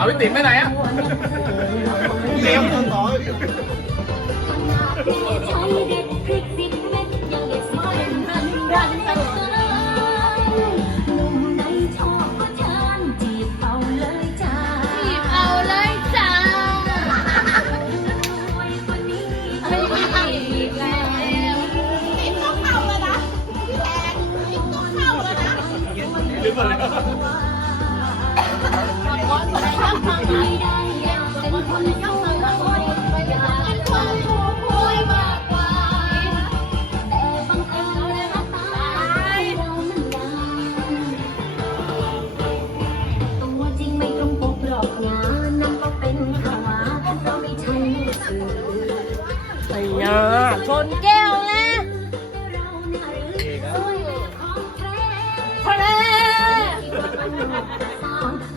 เอาพี่ติ๋มไปไหนอะเลี้ยวต้นต่อหรือเปล่า ยาชนแก้วแล้ว